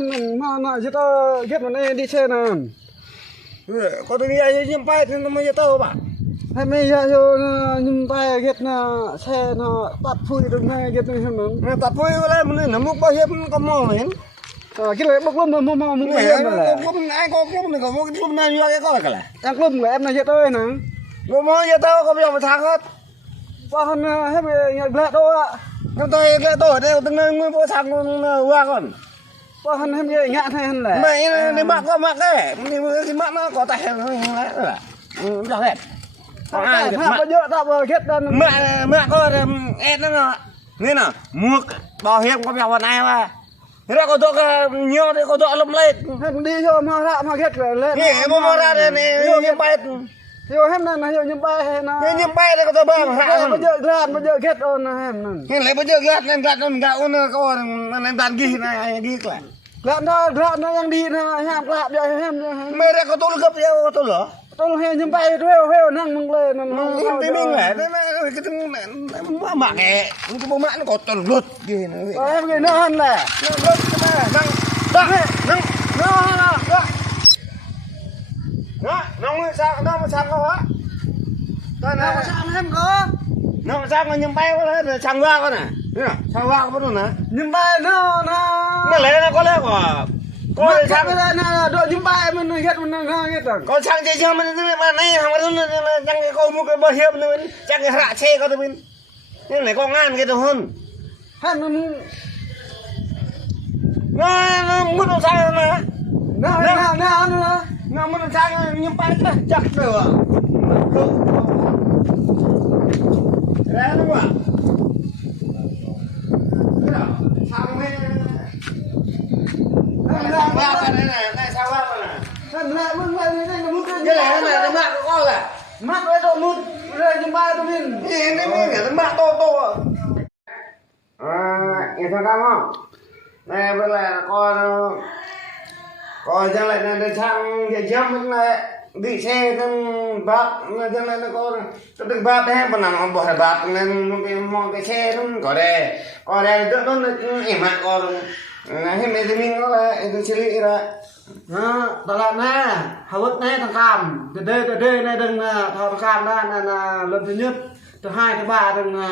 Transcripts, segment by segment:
mình mà nói chứ tao ghét nó đi xe nè. Có tôi đi ai nhầm bay thì nó mới tao bạn. Hay mấy giờ cho nhung tay ghét nó xe nó tạt phui được này ghét này nó. Tạt phui lại mình nó múc bao hiệp có mò mình. Cái này bốc lum mà mò múc bao hiệp là. Ai có lúc này có lúc nào như cái coi cả là. Em lum của em là ghét ơi nè. Lúc mò giờ tao có bây giờ phải thang hết. Qua hơn hết lẹ đâu ạ. Nó tôi lẹ tôi ở đây từng nơi mới thang qua còn. Qua hơn hết cái ngạn hay hơn lẹ. Mày đi mặc có mặc đấy. Thì mặc nó có tay là. Được hết. Ai bao nhiêu tao ghét mẹ có em nó nghe nào mua bảo hiểm có bảo này mà thế ra có tôi nhiều thì có tôi lắm lên đi cho mà ghét về lên nghe mà ra đây này như bay hiểu hết này hiểu như bay hay nó như bay đây có tôi bay mà hạ bao giờ ghét ôn em nghe lấy bao giờ ghét lên gạt nó gạo nó có em đàn ghi này ghi lại gạt nó đang đi nó ham lạ vậy em mày ra có tôi gấp yêu tôi lửa tôi hay như bay heo năng mừng lên nó thì mình lại cái mà mạng này cái bộ mạng nó có toàn luật gì nữa em người nó hơn là nó sao nó mà sao không á nó sao em có nó sao mà nhầm bay quá đấy sang qua con này sang qua con này nhầm bay nó nó lấy nó có lấy quả coi sang cái này là đội nhầm bay mình ghét mình ghét rồi con sang chơi chơi mà này hàng mà chẳng cái câu mua cái bảo hiểm nữa chẳng cái hạ xe có tôi bên nhưng này có ngàn cái đâu hơn hắn nó mất đâu sang mà nó mất đâu sang nhầm bay chắc được đấy đúng không sao mấy sao cái này sao ba này thân lại mừng lên đây nó mút cái này nó mát có là mát với độ mút rồi nhưng ba tôi nhìn gì nó mới mát to nghe thằng Cam không này bây giờ coi chẳng lại là sang cái chấm này đi xe nên bát cho nên nó có từng bát đấy mà nằm bỏ bát nên cái xe nó có đây nó ỉm hạ còn hết mấy thì mình nó là tôi xử lý ra đó là nè hầu hết nè thằng Cam từ đây này đừng thằng Cam đó là lần thứ nhất thứ hai thứ ba đừng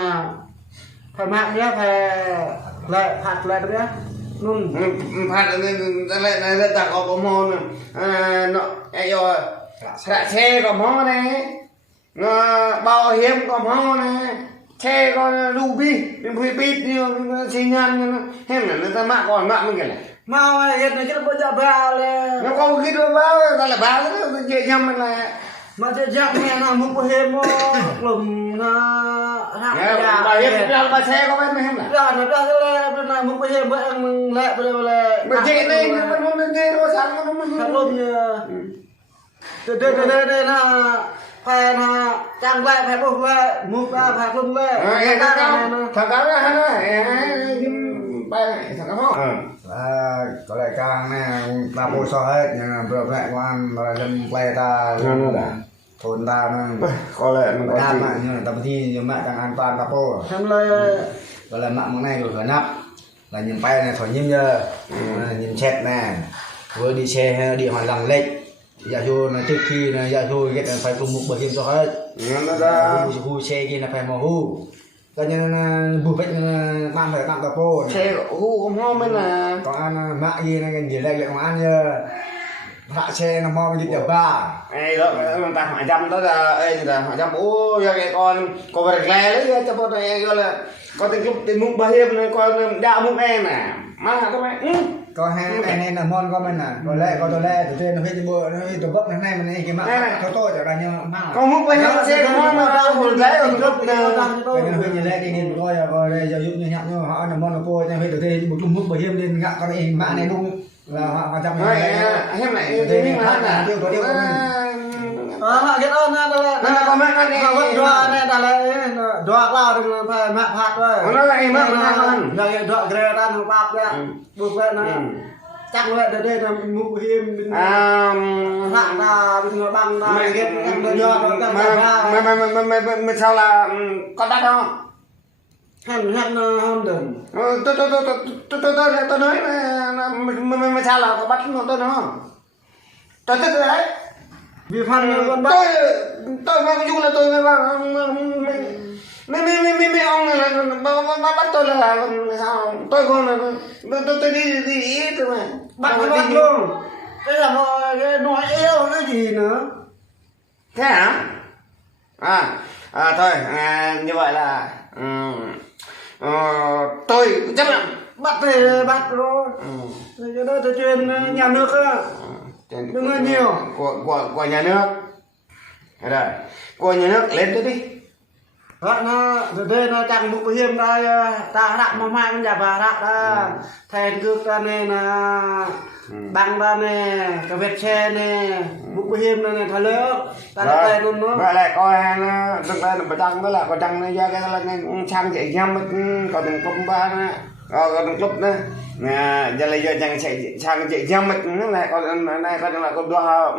phải mạng nhé phải lại phạt lại đấy luôn phạt lại này đặt có môn nó rồi xe có món này nó bảo hiểm có món này xe có ruby bít xi nhan hết là người ta mạng còn mạng mình kìa mau hiện này chứ bây giờ ba là nó không khi đưa báo ta là báo nó chơi nhầm mình là mà chơi nhầm nghe nào muốn có hiểm lùm nó bảo hiểm ba xe có bên em là nó ra bên này muốn có hiểm với em lại bây giờ là mà chị đây nó muốn đi nó sáng nó luôn như đây là phải là trang lại phải buộc lại mục ra phải luôn lại thằng cáo ra hay thằng cáo có lại càng này ta bôi so hết nhưng mà vừa lại quan mà dân play ta thôn ta nó có lẽ nó có đam mà nhưng mà tập thi nhưng mà càng an toàn ta bôi em lời và là mạng này rồi nắp là nhìn bay này khỏi nhìn giờ nhìn chẹt nè vừa đi xe đi hoàn lằng lệch dạ vô là trước khi là dạ vô cái phải cùng một bảo hiểm cho hết nó ra hu xe kia là phải màu hu cho nên buộc phải bạn phải tặng tập cô xe hu không ho mới là có ăn mạng gì này nhìn lại lại mà ăn nhờ hạ xe nó mò dịch được ba ấy đó ta hỏi trăm đó là ấy là hỏi trăm bố ra cái con vật lè đấy cho bọn này gọi là có tiền mục bảo hiểm này con đạo mục em nè mà các bạn có hai này là mon con bên là có lẽ từ trên nó hết bộ nó hết tổ gốc này mà này cái mạng có tôi trở ra nhưng mà con mục bảo hiểm xe của nó đâu hồi đấy rồi gốc cái nó hơi như lẽ đi nên coi rồi đây giờ dụng như nhặng nhưng mà họ là mon nó cô nên hơi từ đây một mục bảo hiểm lên ngạ con này mạng này đúng là họ trăm này em này thì mình là tiêu có tiêu mà cái ơn đó là có mạng ăn đi đoạ này là đoạ lao đừng phải mạng phạt rồi nó lại mạng ăn rồi đoạ ghê ra nó bạc ra buộc lên nó chắc lại từ đây là mục hiểm hạng là bình bằng là mày biết em đưa cho nó mà sao là con đắt không hẹn hôm đừng tôi nói mà sao là có bắt tôi nó tôi tức đấy vì phan con bắt tôi mà chung là tôi mấy ông này là bắt tôi là sao tôi còn là tôi đi ý tôi mà bắt luôn cái là cái nói yêu cái gì nữa thế hả thôi như vậy là tôi chấp nhận bắt thì bắt rồi cái đó tôi truyền nhà nước á đừng có nhiều của nhà nước rồi của nhà nước lên tôi đi vậy nó từ đây nó chẳng bục hiểm đây ta rạng mà mai con nhà bà rạng ra thèn cước ra này là băng ra nè cái vết xe nè bục hiểm này thà lớn ta đã tay luôn nó vậy lại coi nó đừng đây là trăng đó là có trăng nó ra cái là sang chạy nhâm còn đừng công ba nữa còn đừng lúc nữa giờ là giờ chẳng chạy sang chạy nhâm nó lại còn này còn là con đua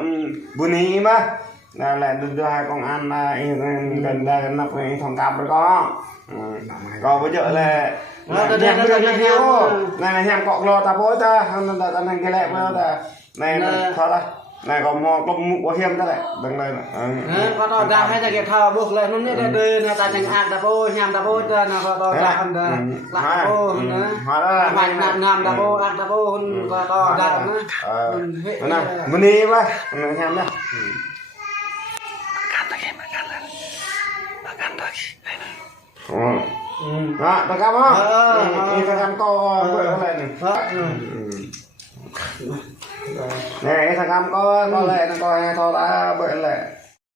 buồn ý mà là đua hai con ăn gần đây nắp này thòng cặp rồi còn bây giờ là nhầm bây giờ như thiếu này là nhầm cọ lo ta bối ta ta thành cái lẹ với ta này thôi đây này còn mũ bảo hiểm ta này đừng đây có to ra hay là cái thao buộc lên nó như đây đây ta chẳng ăn ta bôi nhầm ta bôi ta nó có to ra hơn đó lạc bôi nữa mạnh nằm ta bôi ăn ta bôi có to ra nữa mình đi quá nhầm đó đó ta cam á ta cam to bự lên này ta cam có lên coi to đã bự lên